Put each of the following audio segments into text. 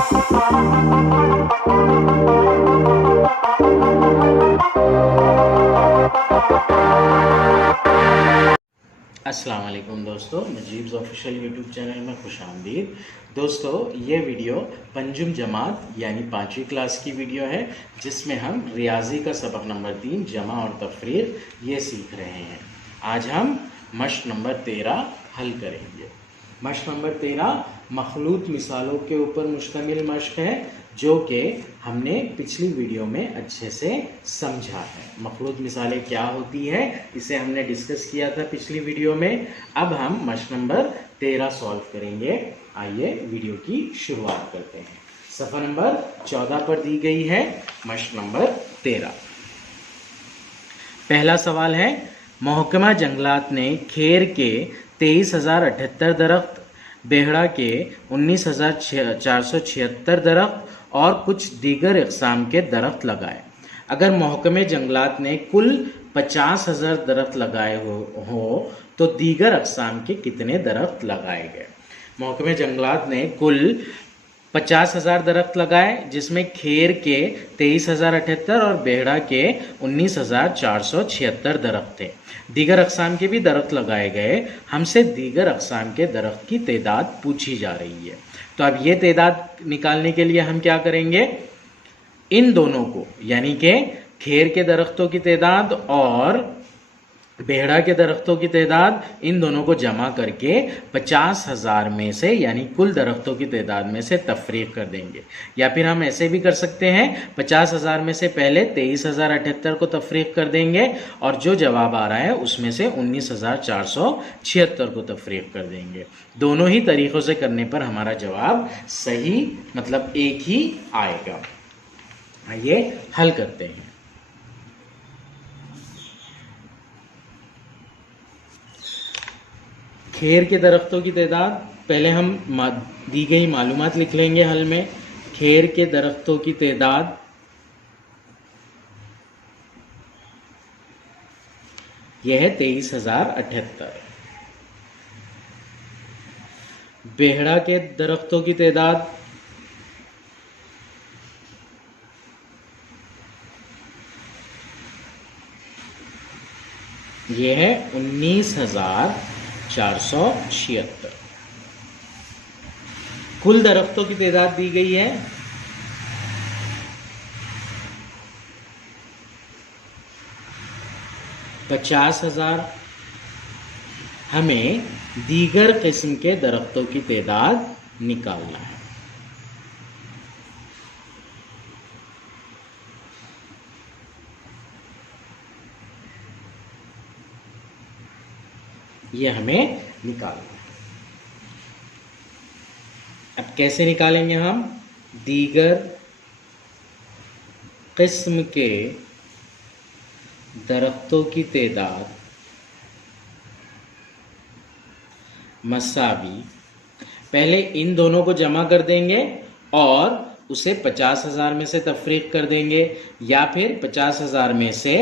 अस्सलाम वालेकुम दोस्तों, मुजीब्स ऑफिशियल यूट्यूब चैनल में खुशामदीद। दोस्तों, ये वीडियो पंजुम जमात यानी 5वीं क्लास की वीडियो है, जिसमें हम रियाजी का सबक नंबर 3 जमा और तफरीक ये सीख रहे हैं। आज हम मश्क नंबर 13 हल करेंगे। मश्क नंबर 13 मखलूत मिसालों के ऊपर मुश्तमिल मश्क है, जो कि हमने पिछली वीडियो में अच्छे से समझा है। मखलूत मिसालें क्या होती है इसे हमने डिस्कस किया था पिछली वीडियो में। अब हम मश्क नंबर 13 सॉल्व करेंगे। आइए वीडियो की शुरुआत करते हैं। सफ़ा नंबर 14 पर दी गई है मश्क नंबर 13। पहला सवाल है, महकमा जंगलात ने खेर के 23,078 दरख्त, बेहड़ा के 19,476 दरख्त और कुछ दीगर इक़साम के दरख्त लगाए। अगर महकमे जंगलात ने कुल 50,000 दरख्त लगाए हो तो दीगर अक़साम के कितने दरख्त लगाए गए। महकमे जंगलात ने कुल 50,000 दरख्त लगाए, जिसमें खेर के 23,078 और बेहड़ा के 19,476 दरख्त थे। दीगर अक़साम के भी दरख्त लगाए गए। हमसे दीगर अक़साम के दरख्त की तादाद पूछी जा रही है। तो अब ये तादाद निकालने के लिए हम क्या करेंगे, इन दोनों को यानी कि खेर के दरख्तों की तादाद और बेहड़ा के दरख्तों की तादाद, इन दोनों को जमा करके 50,000 में से यानी कुल दरख्तों की तादाद में से तफरीक कर देंगे। या फिर हम ऐसे भी कर सकते हैं, 50,000 में से पहले 23,078 को तफरीक कर देंगे और जो जवाब आ रहा है उसमें से 19,476 को तफरीक कर देंगे। दोनों ही तरीक़ों से करने पर हमारा जवाब सही मतलब एक ही आएगा। आइए हल करते हैं। खेर के दरख्तों की तादाद, पहले हम दी गई मालूमात लिख लेंगे हल में। खेर के दरख्तों की तादाद यह है 23,078। बेहड़ा के दरख्तों की तादाद यह है 19,476। कुल दरख्तों की तादाद दी गई है 50,000। हमें दीगर किस्म के दरख्तों की तादाद निकालना है। ये हमें निकालना है। अब कैसे निकालेंगे हम, दीगर किस्म के दरख्तों की तादाद मसावी, पहले इन दोनों को जमा कर देंगे और उसे 50,000 में से तफरीक कर देंगे, या फिर 50,000 में से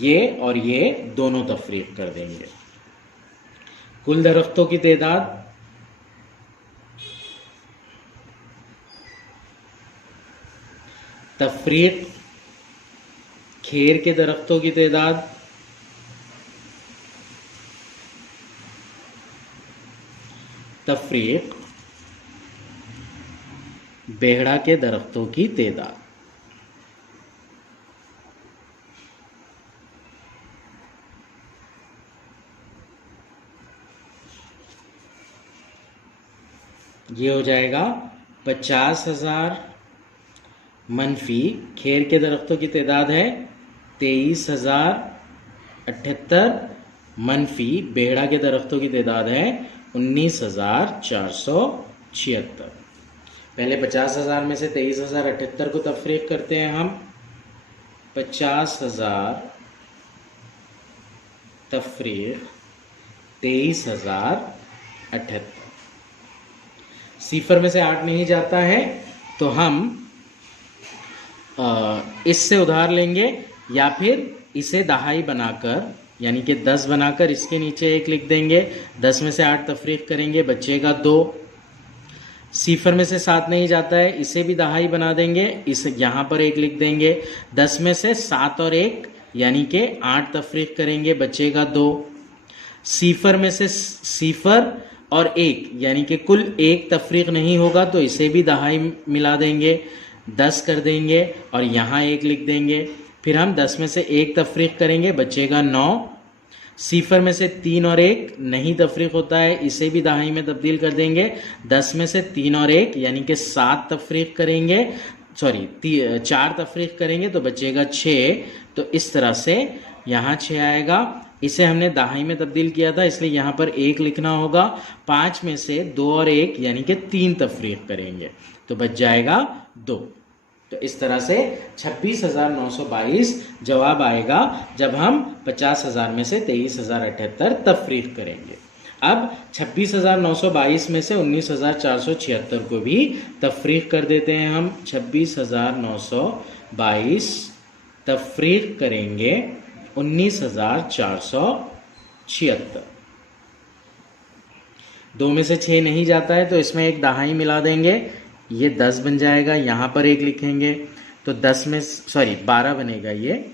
ये और ये दोनों तफरीक कर देंगे। कुल दरख्तों की तादाद तफरीक खेर के दरख्तों की तादाद तफरीक बेहड़ा के दरख्तों की तादाद। ये हो जाएगा 50,000 मनफी खेर के दरख्तों की तादाद है 23,078 मनफी बेहड़ा के दरख्तों की तादाद है 19,476। पहले 50,000 में से 23,078 को तफरीक करते हैं हम। 50,000 तफरीक 23,078। सिफर में से 8 नहीं जाता है तो हम इससे उधार लेंगे, या फिर इसे दहाई बनाकर यानी कि 10 बनाकर इसके नीचे 1 लिख देंगे। 10 में से 8 तफरीक करेंगे, बचेगा 2। सिफर में से 7 नहीं जाता है, इसे भी दहाई बना देंगे, इस यहाँ पर 1 लिख देंगे। 10 में से 7 और 1 यानी कि 8 तफरीक करेंगे, बचेगा 2। सिफर में से सिफर और 1 यानी कि कुल 1 तफरीक नहीं होगा, तो इसे भी दहाई मिला देंगे, 10 कर देंगे और यहाँ 1 लिख देंगे। फिर हम 10 में से 1 तफरीक करेंगे, बचेगा 9। सिफर में से 3 और 1 नहीं तफरीक होता है, इसे भी दहाई में तब्दील कर देंगे। 10 में से 3 और 1 यानी कि 7 तफरीक करेंगे, सॉरी 4 तफरीक करेंगे तो बचेगा 6। तो इस तरह से यहाँ 6 आएगा। इसे हमने दहाई में तब्दील किया था, इसलिए यहाँ पर 1 लिखना होगा। 5 में से 2 और 1 यानी कि 3 तफरीक करेंगे तो बच जाएगा 2। तो इस तरह से 26,922 जवाब आएगा जब हम 50,000 में से 23,078 तफरीक करेंगे। अब 26,922 में से 19,476 को भी तफरीक कर देते हैं हम। 26,922 तफरीक करेंगे 19,476। 2 में से 6 नहीं जाता है तो इसमें एक दहाई मिला देंगे, ये 10 बन जाएगा। यहाँ पर 1 लिखेंगे तो 10 में 12 बनेगा, ये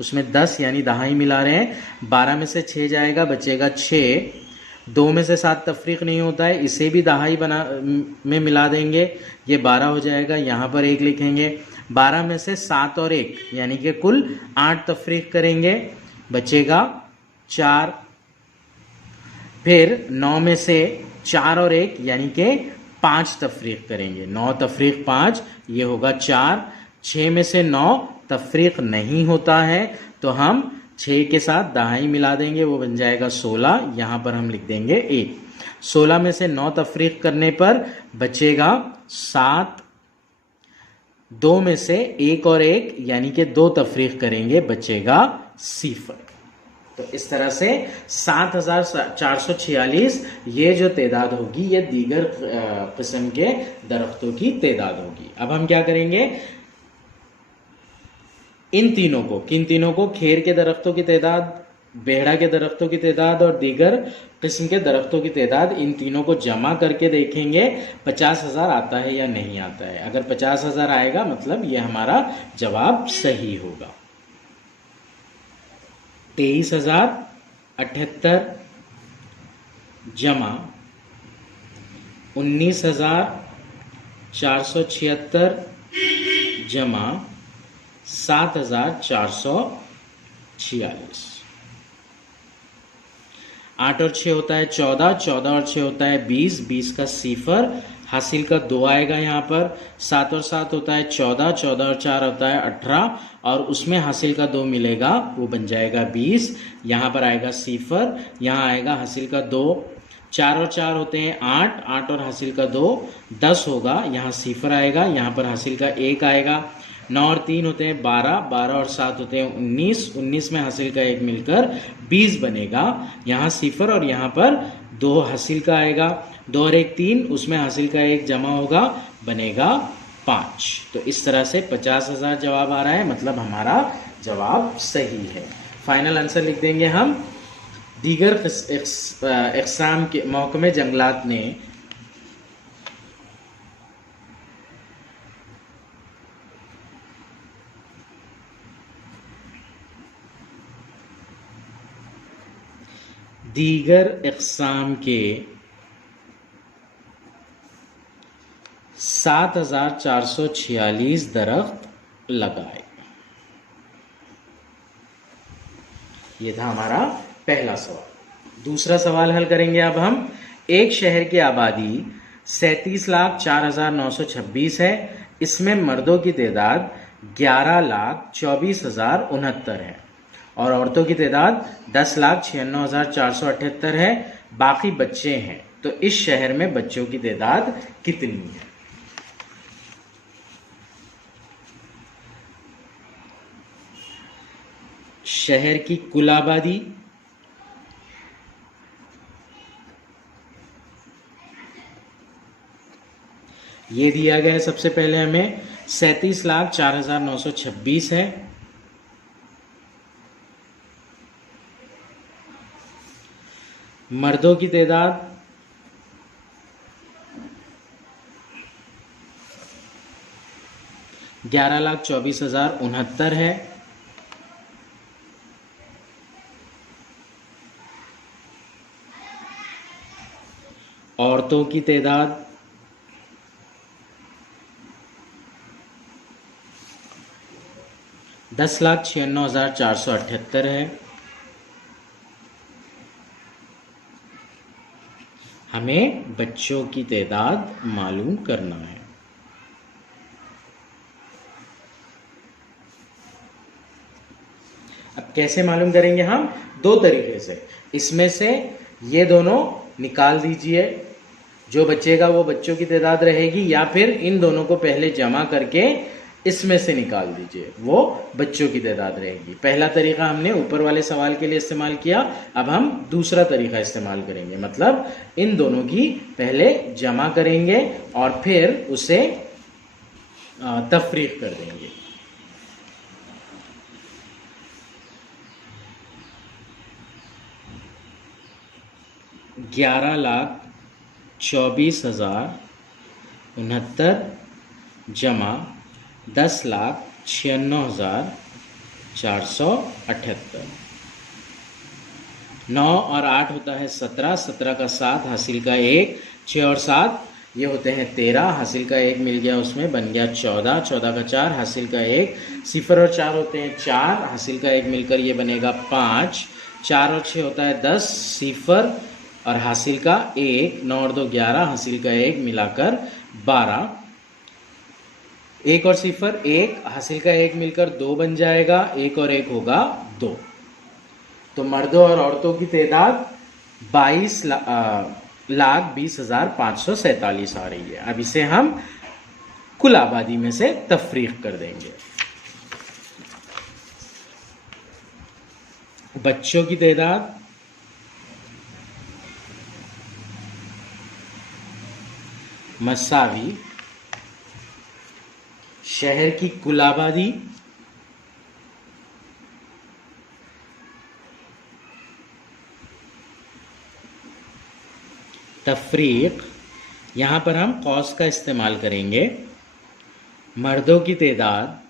उसमें 10 यानी दहाई मिला रहे हैं। 12 में से 6 जाएगा, बचेगा 6। 2 में से 7 तफरीक नहीं होता है, इसे भी दहाई में मिला देंगे, ये 12 हो जाएगा। यहाँ पर 1 लिखेंगे। 12 में से 7 और 1 यानी कि कुल 8 तफरीक करेंगे, बचेगा 4। फिर 9 में से 4 और 1 यानी कि 5 तफरीक करेंगे, 9 तफरीक 5 ये होगा 4। 6 में से 9 तफरीक नहीं होता है तो हम 6 के साथ दहाई मिला देंगे, वो बन जाएगा 16। यहाँ पर हम लिख देंगे 1। 16 में से 9 तफरीक करने पर बचेगा 7। 2 में से 1 और 1 यानी कि 2 तफरीक करेंगे, बचेगा सिफर। तो इस तरह से 7,446 ये जो तादाद होगी ये दीगर किस्म के दरख्तों की तादाद होगी। अब हम क्या करेंगे, इन तीनों को, किन तीनों को, खेर के दरख्तों की तादाद, बेहड़ा के दरख्तों की तादाद और दीगर किस्म के दरख्तों की तादाद, इन तीनों को जमा करके देखेंगे 50,000 आता है या नहीं आता है। अगर 50,000 आएगा मतलब ये हमारा जवाब सही होगा। 23,078 जमा 19,476 जमा 7,446। 8 और 6 होता है 14, 14 और 6 होता है 20, 20 का सिफर, हासिल का 2 आएगा यहाँ पर। 7 और 7 होता है 14, 14 और 4 होता है 18 और उसमें हासिल का 2 मिलेगा, वो बन जाएगा 20। यहाँ पर आएगा सिफर, यहाँ आएगा हासिल का 2। 4 और 4 होते हैं 8, 8 और हासिल का 2 10 होगा, यहाँ सिफर आएगा, यहाँ पर हासिल का 1 आएगा। 9 और 3 होते हैं 12, 12 और 7 होते हैं 19, 19 में हासिल का 1 मिलकर 20 बनेगा, यहाँ सिफर और यहाँ पर 2 हासिल का आएगा। 2 और 1 3, उसमें हासिल का 1 जमा होगा, बनेगा 5। तो इस तरह से 50,000 जवाब आ रहा है, मतलब हमारा जवाब सही है। फाइनल आंसर लिख देंगे हम। दीगर इक़साम के महकमे जंगलात ने दीगर इक़साम के 7,446 दरख्त लगाए। ये था हमारा पहला सवाल। दूसरा सवाल हल करेंगे अब हम। एक शहर की आबादी 37,04,926 है, इसमें मर्दों की तादाद 11,24,069 है और औरतों की तादाद 10,96,478 है। बाकी बच्चे हैं, तो इस शहर में बच्चों की तादाद कितनी है। शहर की कुल आबादी, ये दिया गया है सबसे पहले हमें 37,04,926 है। मर्दों की तादाद 11,24,069 है। औरतों की तादाद 10,96,478 है। हमें बच्चों की तादाद मालूम करना है। अब कैसे मालूम करेंगे हम? दो तरीके से। इसमें से ये दोनों निकाल दीजिए, जो बचेगा वो बच्चों की तादाद रहेगी, या फिर इन दोनों को पहले जमा करके इसमें से निकाल दीजिए, वो बच्चों की तादाद रहेगी। पहला तरीका हमने ऊपर वाले सवाल के लिए इस्तेमाल किया, अब हम दूसरा तरीका इस्तेमाल करेंगे, मतलब इन दोनों की पहले जमा करेंगे और फिर उसे तफरीक कर देंगे। $11,24,069 जमा 10,96,478। 9 और 8 होता है 17, 17 का 7 हासिल का 1, 6 और 7 ये होते हैं 13, हासिल का 1 मिल गया, उसमें बन गया 14, 14 का 4 हासिल का 1, 0 और 4 होते हैं 4, हासिल का 1 मिलकर ये बनेगा 5, 4 और 6 होता है 10, 0 और हासिल का 1, 9 और 2 11, हासिल का 1 मिलाकर 12, 1 और 0 1, हासिल का 1 मिलकर 2 बन जाएगा, 1 और 1 होगा 2। तो मर्दों और औरतों की तादाद 22,20,547 आ रही है। अब इसे हम कुल आबादी में से तफरीक कर देंगे। बच्चों की तादाद मसावी शहर की कुल आबादी तफरीक, यहाँ पर हम कौस का इस्तेमाल करेंगे। मर्दों की तादाद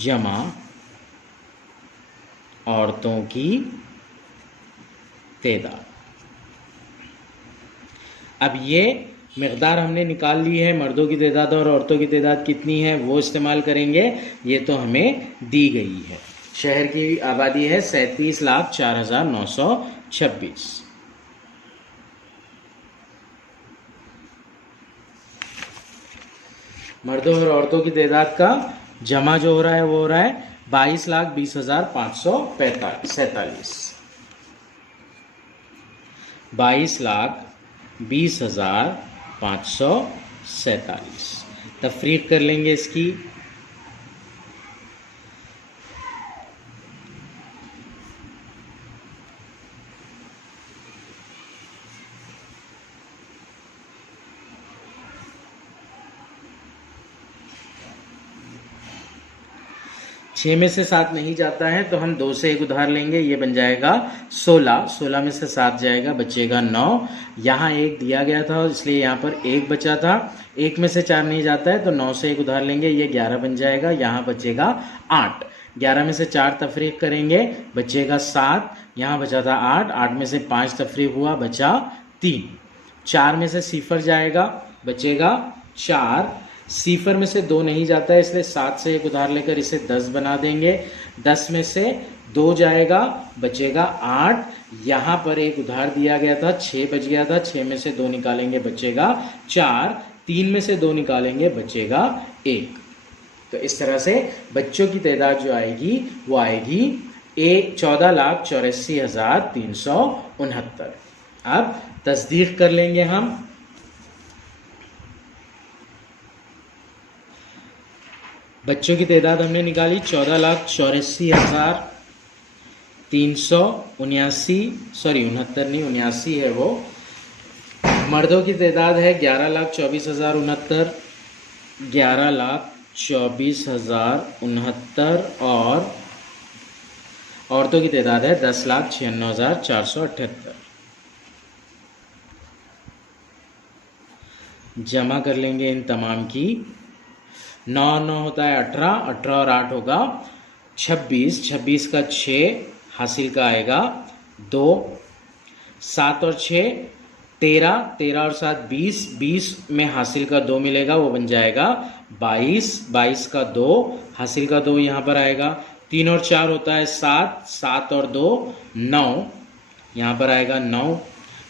जमा औरतों की तादाद। अब ये मकदार हमने निकाल ली है, मर्दों की तादाद और औरतों की तादाद कितनी है वो इस्तेमाल करेंगे। ये तो हमें दी गई है। शहर की आबादी है 37,04,926। मर्दों और औरतों की तादाद का जमा जो हो रहा है वो हो रहा है 22,20,547। 22,20,547 तफरीक कर लेंगे इसकी। छः में से 7 नहीं जाता है तो हम 2 से 1 उधार लेंगे, ये बन जाएगा 16। 16 में से 7 जाएगा, बचेगा 9। यहाँ 1 दिया गया था इसलिए यहाँ पर 1 बचा था। 1 में से 4 नहीं जाता है तो 9 से 1 उधार लेंगे, ये 11 बन जाएगा। यहाँ बचेगा 8। 11 में से 4 तफरीक करेंगे, बचेगा 7। यहाँ बचा था 8। 8 में से 5 तफरीक हुआ, बचा 3। 4 में से 0 जाएगा, बचेगा 4। 0 में से 2 नहीं जाता है इसलिए 7 से 1 उधार लेकर इसे 10 बना देंगे। 10 में से 2 जाएगा, बचेगा 8। यहाँ पर 1 उधार दिया गया था, 6 बच गया था। 6 में से 2 निकालेंगे, बचेगा 4। 3 में से 2 निकालेंगे, बचेगा 1। तो इस तरह से बच्चों की तादाद जो आएगी वो आएगी 14,84,369। अब तस्दीक कर लेंगे हम। बच्चों की तादाद हमने निकाली 14,84,379 है वो। मर्दों की तादाद है 11,24,069, 11,24,069 और औरतों की तादाद है 10,96,478। जमा कर लेंगे इन तमाम की। 9 9 होता है 18, 18 और 8 होगा 26, 26 का 6 हासिल का आएगा 2, 7 और 6 13, 13 और 7 20, 20 में हासिल का 2 मिलेगा, वो बन जाएगा 22, 22 का 2 हासिल का 2 यहाँ पर आएगा। 3 और 4 होता है 7, 7 और 2 9, यहाँ पर आएगा 9,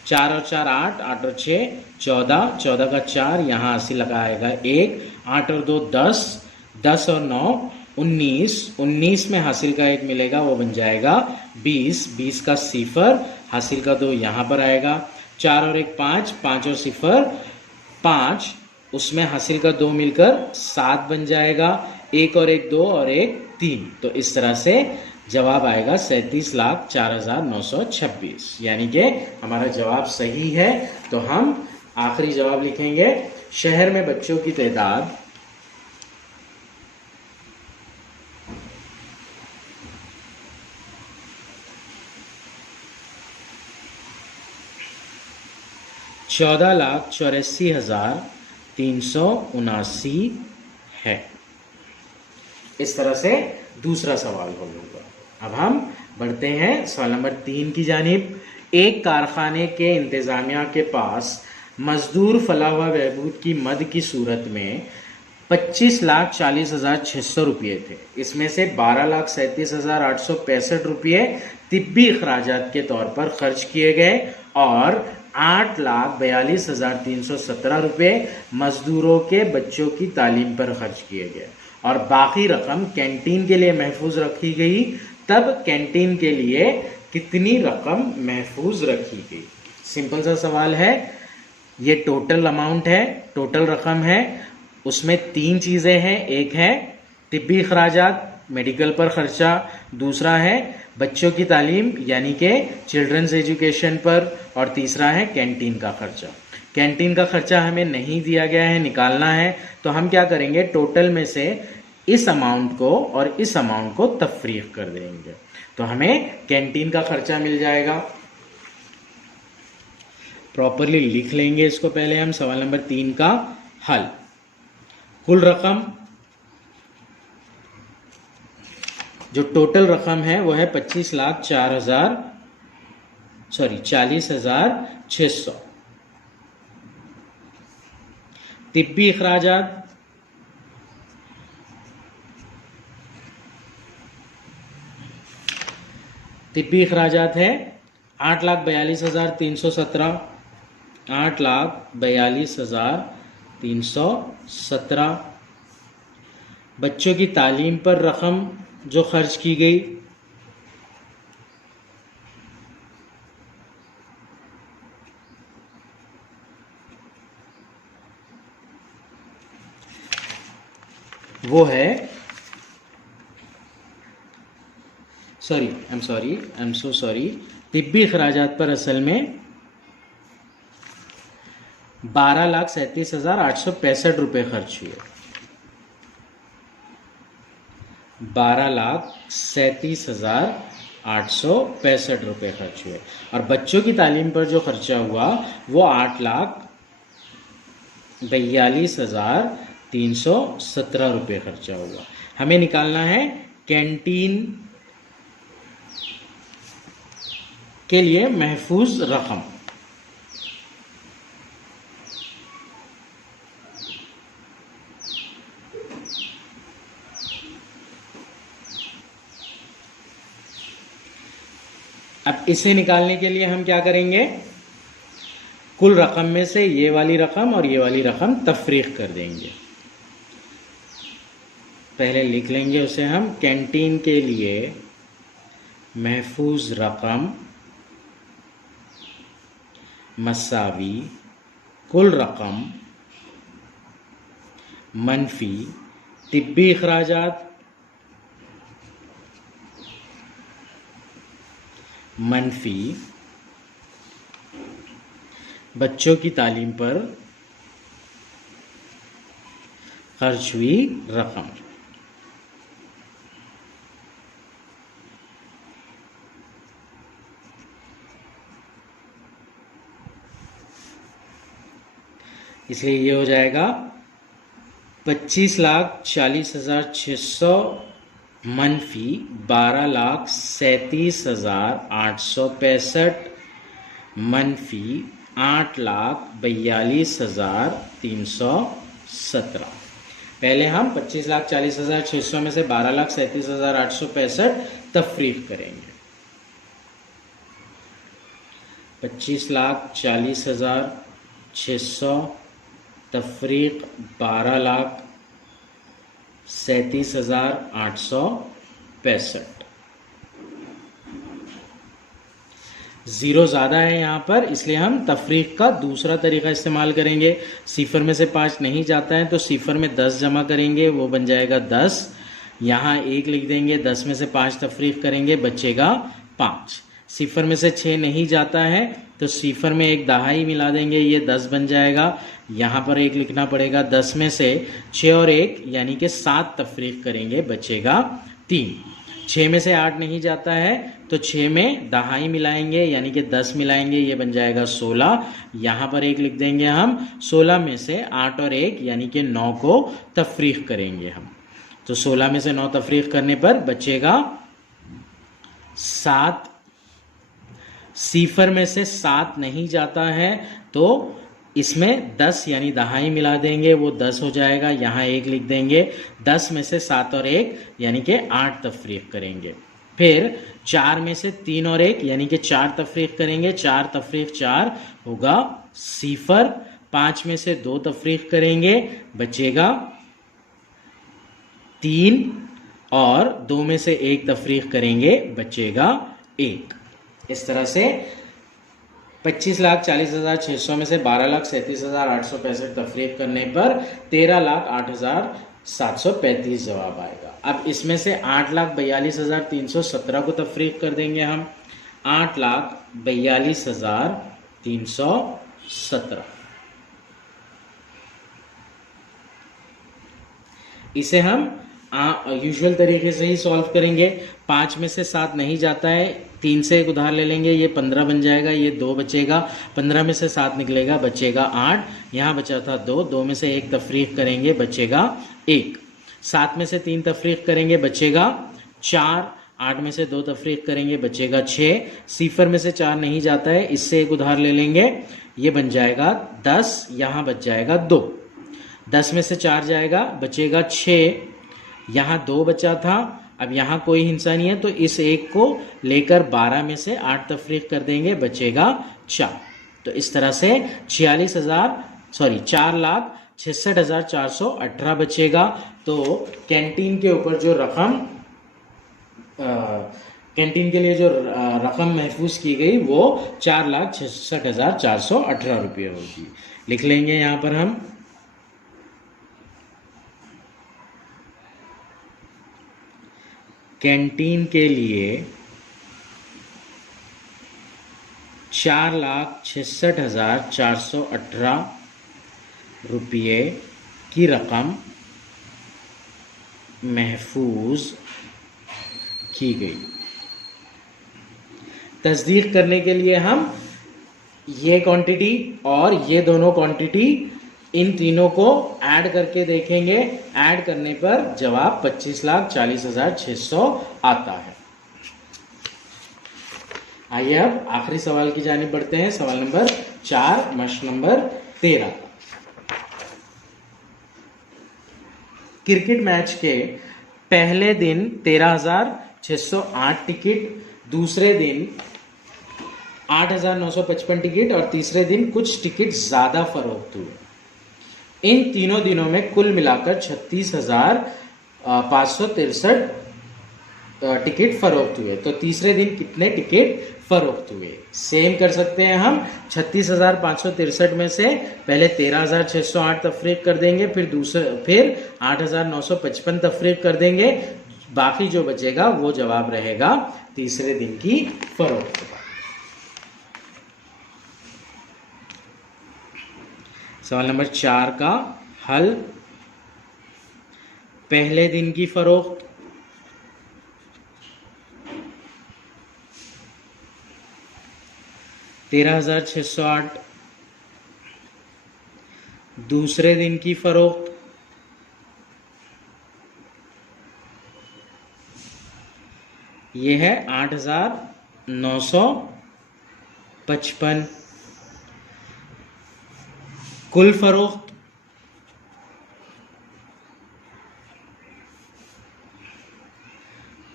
4 और 4 8, 8 और 6 14, 14 का 4 यहाँ हासिल लगा आएगा 1, 8 और 2 10, 10 और 9 19, 19 में हासिल का 1 मिलेगा, वो बन जाएगा 20, 20 का 0 हासिल का 2 यहाँ पर आएगा। 4 और 1 5, 5 और 0 5, उसमें हासिल का 2 मिलकर 7 बन जाएगा। 1 और 1 2 और 1 3। तो इस तरह से जवाब आएगा 37,04,926, यानी कि हमारा जवाब सही है। तो हम आखिरी जवाब लिखेंगे, शहर में बच्चों की तादाद 14,84,379 है। इस तरह से दूसरा सवाल हल होगा। अब हम बढ़ते हैं सवाल नंबर 3 की जानिब। एक कारखाने के इंतजामिया के पास मजदूर फलाह व बहबूद की मद की सूरत में 25,40,600 रुपये थे। इसमें से 12,37,865 रुपये तिब्बी अखराजात के तौर पर खर्च किए गए और 8,42,317 रुपये मजदूरों के बच्चों की तालीम पर खर्च किए गए और बाकी रकम कैंटीन के लिए महफूज रखी गई। तब कैंटीन के लिए कितनी रकम महफूज रखी गई? सिंपल सा सवाल है। ये टोटल अमाउंट है, टोटल रकम है, उसमें 3 चीज़ें हैं। एक है तिब्बी अखराजात, मेडिकल पर खर्चा, दूसरा है बच्चों की तालीम यानी कि चिल्ड्रंस एजुकेशन पर, और तीसरा है कैंटीन का खर्चा। कैंटीन का खर्चा हमें नहीं दिया गया है, निकालना है। तो हम क्या करेंगे, टोटल में से इस अमाउंट को और इस अमाउंट को तफरीक कर देंगे, तो हमें कैंटीन का खर्चा मिल जाएगा। प्रॉपरली लिख लेंगे इसको पहले हम। सवाल नंबर 3 का हल, कुल रकम, जो टोटल रकम है वो है 40,600। तिब्बी अखराजात है 8,42,317, 8,42,317। बच्चों की तालीम पर रकम जो खर्च की गई वो है, तिब्बी अखराजात पर असल में 12,37,865 रुपये खर्च हुए। 12,37,865 रुपये खर्च हुए और बच्चों की तालीम पर जो खर्चा हुआ वो 8,42,317 रुपये खर्चा हुआ। हमें निकालना है कैंटीन के लिए महफूज रकम। अब इसे निकालने के लिए हम क्या करेंगे, कुल रकम में से ये वाली रकम और ये वाली रकम तफरीक कर देंगे। पहले लिख लेंगे उसे हम, कैंटीन के लिए महफूज रकम मसावी कुल रकम मनफी तिब्बी अखराजात मनफी बच्चों की तालीम पर खर्च हुई रकम। इसलिए ये हो जाएगा 25,40,600 मनफी 12,37,865 मनफी 8,42,317। पहले हम 25,40,600 में से 12,37,865 तफरीक करेंगे। 25,40,600 तफरीक 12,37,865। ज़ीरो ज़्यादा है यहाँ पर, इसलिए हम तफरीक का दूसरा तरीका इस्तेमाल करेंगे। सिफर में से 5 नहीं जाता है तो सिफर में 10 जमा करेंगे, वो बन जाएगा 10। यहाँ 1 लिख देंगे, 10 में से 5 तफरीक करेंगे, बचेगा 5। सिफर में से 6 नहीं जाता है तो सिफर में एक दहाई मिला देंगे, ये 10 बन जाएगा। यहाँ पर 1 लिखना पड़ेगा, 10 में से 6 और 1 यानी कि 7 तफरीक करेंगे, बचेगा 3। 6 में से 8 नहीं जाता है तो 6 में दहाई मिलाएंगे यानी कि 10 मिलाएंगे, ये बन जाएगा 16। यहाँ पर 1 लिख देंगे हम, 16 में से 8 और 1 यानी कि 9 को तफरीक करेंगे हम, तो 16 में से 9 तफरीक करने पर बचेगा 7। सिफर में से 7 नहीं जाता है तो इसमें 10 यानी दहाई मिला देंगे, वो 10 हो जाएगा। यहाँ 1 लिख देंगे, 10 में से 7 और 1 यानी कि 8 तफरीक करेंगे। फिर 4 में से 3 और 1 यानी कि 4 तफरीक करेंगे, 4 तफरीक 4 होगा सिफर। 5 में से 2 तफरीक करेंगे, बचेगा 3 और 2 में से 1 तफरीक करेंगे, बचेगा 1। इस तरह से 25,40,600 में से 12,37,865 तफरीक करने पर 13,08,735 जवाब आएगा। अब इसमें से 8,42,317 को तफरीक कर देंगे हम, 8,42,317। इसे हम यूजुअल तरीके से ही सॉल्व करेंगे। 5 में से 7 नहीं जाता है, 3 से एक उधार ले लेंगे, ये 15 बन जाएगा, ये 2 बचेगा। 15 में से 7 निकलेगा, बचेगा 8। यहाँ बचा था 2, 2 में से 1 तफरीक करेंगे, बचेगा 1। 7 में से 3 तफरीक करेंगे, बचेगा 4। 8 में से 2 तफरीक करेंगे, बचेगा 6। सिफर में से 4 नहीं जाता है, इससे एक उधार ले लेंगे, ये बन जाएगा 10। यहाँ बच जाएगा 2। 10 में से 4 जाएगा, बचेगा 6। यहाँ 2 बचा था, अब यहाँ कोई हिस्सा नहीं है तो इस 1 को लेकर 12 में से 8 तफरीक कर देंगे, बचेगा 4। तो इस तरह से 4,66,418 बचेगा। तो कैंटीन के ऊपर जो रकम कैंटीन के लिए जो रकम महफूज की गई वो 4,66,418 रुपये होगी। लिख लेंगे यहाँ पर हम, कैंटीन के लिए 4,66,418 रुपये की रकम महफूज की गई। तस्दीक करने के लिए हम ये क्वांटिटी और ये दोनों क्वांटिटी, इन तीनों को ऐड करके देखेंगे। ऐड करने पर जवाब 25,40,600 आता है। आइए अब आखिरी सवाल की जानिब बढ़ते हैं। सवाल नंबर 4, मश्क नंबर 13। क्रिकेट मैच के पहले दिन 13,608 टिकट, दूसरे दिन 8,955 टिकट और तीसरे दिन कुछ टिकट ज्यादा फरोख्त हुए। इन तीनों दिनों में कुल मिलाकर 36,563 टिकट फरोख्त हुए। तो तीसरे दिन कितने टिकट फरोख्त हुए? सेम कर सकते हैं हम। 36,563 में से पहले 13,608 तफरीक कर देंगे, फिर 8,955 तफरीक कर देंगे, बाकी जो बचेगा वो जवाब रहेगा तीसरे दिन की फरोख्त का। सवाल नंबर 4 का हल। पहले दिन की फरोख्त, $13,608, दूसरे दिन की फरोख्त, ये है 8,955। कुल फरोख्त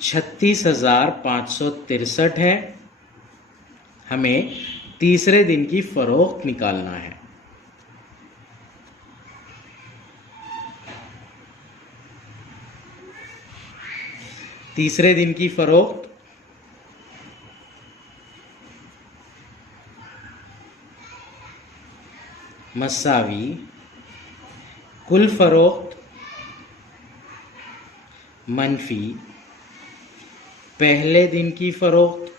36,563 है। हमें तीसरे दिन की फरोख्त निकालना है। तीसरे दिन की फरोख्त मसावी कुल फरोख्त मनफी पहले दिन की फरोख्त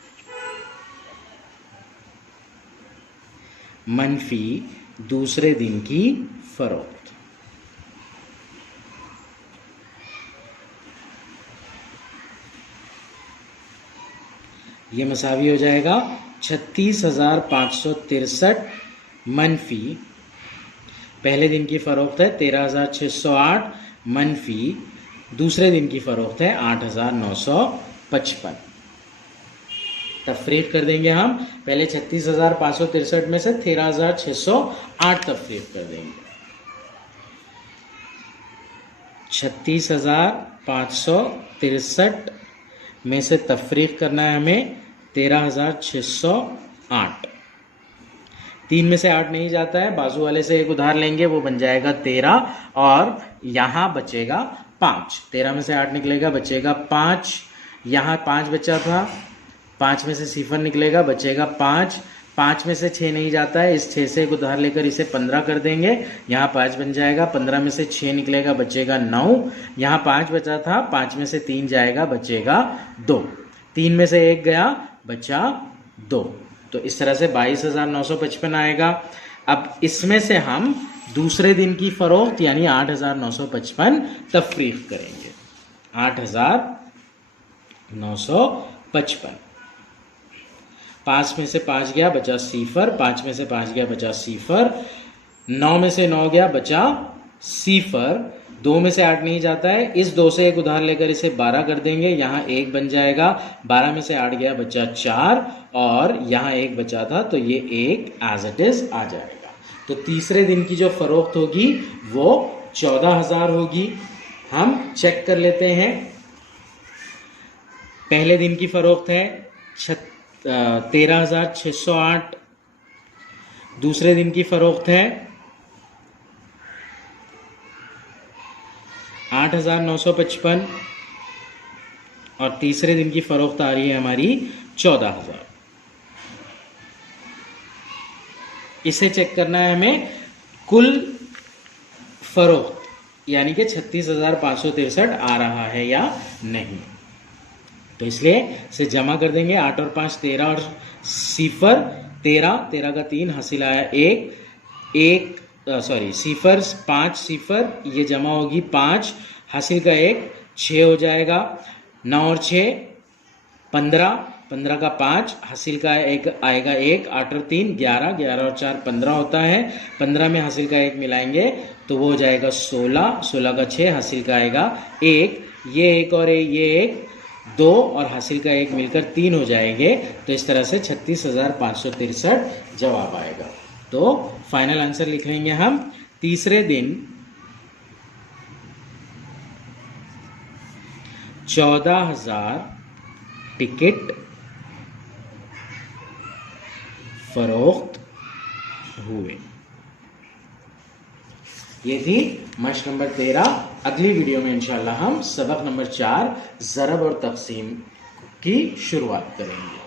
मनफी दूसरे दिन की फरोख्त। ये मसावी हो जाएगा 36,563 मनफी पहले दिन की फरोख्त है 13,608 मनफी दूसरे दिन की फरोख्त है 8,955। तफरीक कर देंगे हम। पहले 36,563 में से 13,608 तफरीक कर देंगे। 36,563 में से तफरीक करना है हमें 13,608। 3 में से 8 नहीं जाता है, बाजू वाले से एक उधार लेंगे, वो बन जाएगा 13 और यहाँ बचेगा 5। 13 में से 8 निकलेगा, बचेगा 5। यहाँ 5 बचा था, 5 में से 0 निकलेगा, बचेगा 5। 5 में से 6 नहीं जाता है, इस 6 से एक उधार लेकर इसे 15 कर देंगे, यहाँ 5 बन जाएगा। 15 में से 6 निकलेगा, बचेगा 9। यहाँ 5 बचा था, 5 में से 3 जाएगा, बचेगा 2। 3 में से 1 गया, बचा 2। तो इस तरह से 22,955 आएगा। अब इसमें से हम दूसरे दिन की फरोख्त यानी 8,955 तफरीक करेंगे। 8,955 5 में से 5 गया, बचा 0। 5 में से 5 गया, बचा 0। 9 में से 9 गया, बचा 0। 2 में से 8 नहीं जाता है, इस 2 से एक उधार लेकर इसे 12 कर देंगे, यहाँ 1 बन जाएगा। 12 में से 8 गया, बचा 4 और यहाँ 1 बचा था, तो ये 1 एज इट इज आ जाएगा। तो तीसरे दिन की जो फरोख्त होगी वो 14,000 होगी। हम चेक कर लेते हैं। पहले दिन की फरोख्त है 13,608। दूसरे दिन की फरोख्त है 8,955 और तीसरे दिन की फरोख्त आ रही है हमारी 14,000। इसे चेक करना है हमें कुल फरोख्त यानी कि 36,563 आ रहा है या नहीं। तो इसलिए इसे जमा कर देंगे। 8 और 5 13 और 0 13 13 का 3 हासिल आया 1 0 5 0 ये जमा होगी 5 हासिल का 1 6 हो जाएगा। 9 और 6 15 15 का 5 हासिल का 1 आएगा 1। 8 और 3 11 11 और 4 15 होता है। 15 में हासिल का 1 मिलाएंगे तो वो हो जाएगा 16 16 का 6 हासिल का आएगा 1। ये 1 और ये 1 2 और हासिल का 1 मिलकर 3 हो जाएंगे। तो इस तरह से 36,563 जवाब आएगा। तो फाइनल आंसर लिख लेंगे हम। तीसरे दिन 14,000 टिकट फरोख्त हुए। ये थी मश्क नंबर 13। अगली वीडियो में इंशाल्लाह हम सबक नंबर 4 ज़रब और तक़सीम की शुरुआत करेंगे।